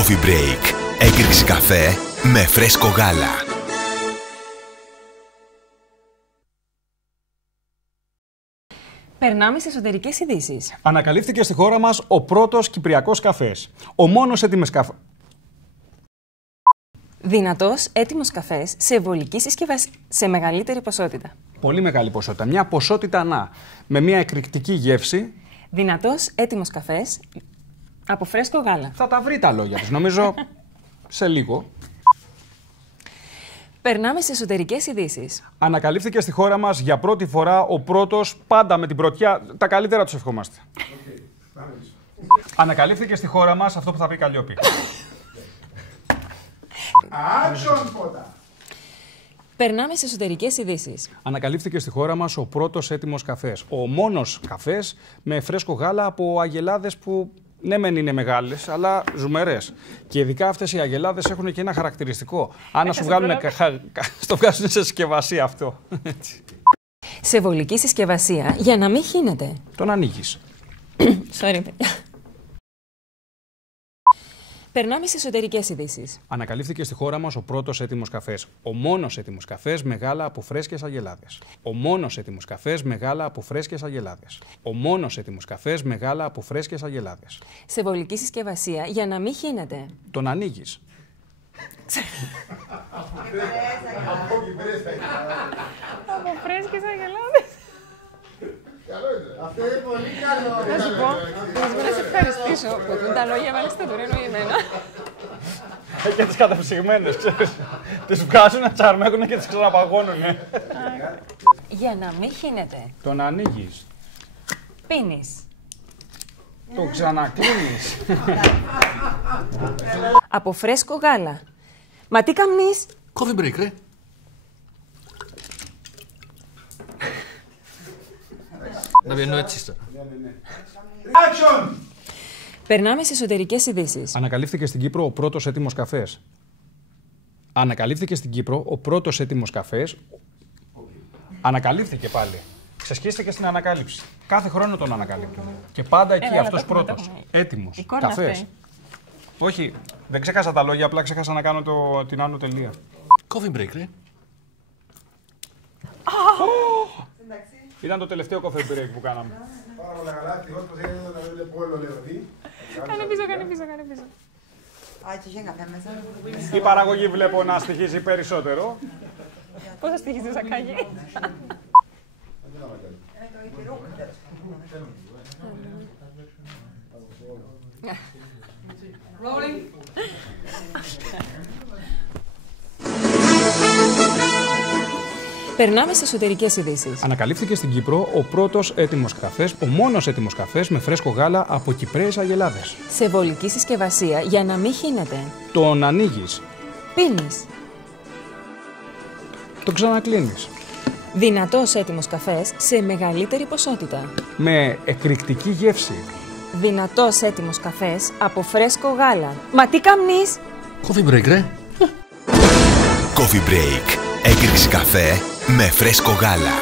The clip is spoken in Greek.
Coffee Break. Έκρηξη καφέ με φρέσκο γάλα. Περνάμε σε εσωτερικές ειδήσεις. Ανακαλύφθηκε στη χώρα μας ο πρώτος κυπριακός καφές. Ο μόνος έτοιμος καφές. Δυνατός έτοιμος καφές σε βολική συσκευασία σε μεγαλύτερη ποσότητα. Πολύ μεγάλη ποσότητα. Μια ποσότητα ανά. Με μια εκρηκτική γεύση. Δυνατός έτοιμος καφές από φρέσκο γάλα. Θα τα βρει τα λόγια τους. Νομίζω σε λίγο. Περνάμε σε εσωτερικές ειδήσεις. Ανακαλύφθηκε στη χώρα μας για πρώτη φορά ο πρώτος, πάντα με την πρωτιά. Τα καλύτερα τους ευχόμαστε. Ανακαλύφθηκε στη χώρα μας αυτό που θα πει Καλλιόπη. Περνάμε σε εσωτερικές ειδήσεις. Ανακαλύφθηκε στη χώρα μας ο πρώτος έτοιμος καφές. Ο μόνος καφές με φρέσκο γάλα από αγελάδες που ναι μεν είναι μεγάλες, αλλά ζουμερές. Και ειδικά αυτές οι αγελάδες έχουν και ένα χαρακτηριστικό. Αν να σου βγάλουν στο βγάζουν σε συσκευασία αυτό. Σε βολική συσκευασία για να μην χύνεται. Τον ανοίγεις. Sorry, παιδιά. Περνάμε σε εσωτερικές ειδήσεις. Ανακαλύφθηκε στη χώρα μας ο πρώτος έτοιμος καφές. Ο μόνος έτοιμος καφές με γάλα από φρέσκες αγελάδες. Ο μόνος έτοιμος καφές με γάλα από φρέσκες αγελάδες. Ο μόνος έτοιμος καφές με γάλα από φρέσκες αγελάδες. Σε βολική συσκευασία για να μην χύνεται. Τον ανοίγεις. Από φρέσκες αγελάδες. Αυτό είναι πολύ καλό. Να σου πω, να σε ευχαριστήσω που τα λόγια βάλεις στα τουρίνου για μένα. Και τις καταψυγμένες, ξέρεις. Τις βγάζουν, τσαρμέκουνε και τις ξαναπαγώνουνε. Για να μην χύνεται. Τον ανοίγεις. Πίνεις. Τον ξανακλίνεις. Από φρέσκο γάλα. Μα τι καμνείς? Coffee break, ρε. Να βγαίνω έτσι τώρα. Action! Περνάμε σε εσωτερικές ειδήσεις. Ανακαλύφθηκε στην Κύπρο ο πρώτος έτοιμος καφές. Ανακαλύφθηκε στην Κύπρο ο πρώτος έτοιμος καφές. Ανακαλύφθηκε πάλι. Ξεσκίστηκε στην ανακάλυψη. Κάθε χρόνο τον ανακαλύπτουν. Και πάντα εκεί αυτός πρώτος. Έτοιμος. Καφές. Όχι, δεν ξέχασα τα λόγια, απλά ξέχασα να κάνω την άνω τελεία. Coffee break, ρε. Ήταν το τελευταίο coffee break που κάναμε. Πάρα πολλά καλά, ευτυχώς πως έγινε να μην βλέπω όλο λεωδί. Κάνε πίσω, κάνε πίσω, κάνε πίσω. Α, έτσι είχε καφέ μέσα. Η παραγωγή βλέπω να στοιχίζει περισσότερο. Πώς θα στοιχείς το σακάκι? Περνάμε σε εσωτερικές ειδήσεις. Ανακαλύφθηκε στην Κύπρο ο πρώτος έτοιμος καφές, ο μόνος έτοιμος καφές με φρέσκο γάλα από κυπρέες αγελάδες. Σε βολική συσκευασία για να μην χύνεται. Τον ανοίγεις. Πίνεις. Τον ξανακλίνεις. Δυνατός έτοιμος καφές σε μεγαλύτερη ποσότητα. Με εκρηκτική γεύση. Δυνατός έτοιμος καφές από φρέσκο γάλα. Μα τι καμνείς? Coffee break, ρε. Coffee Break. Έκρηξη καφέ με φρέσκο γάλα.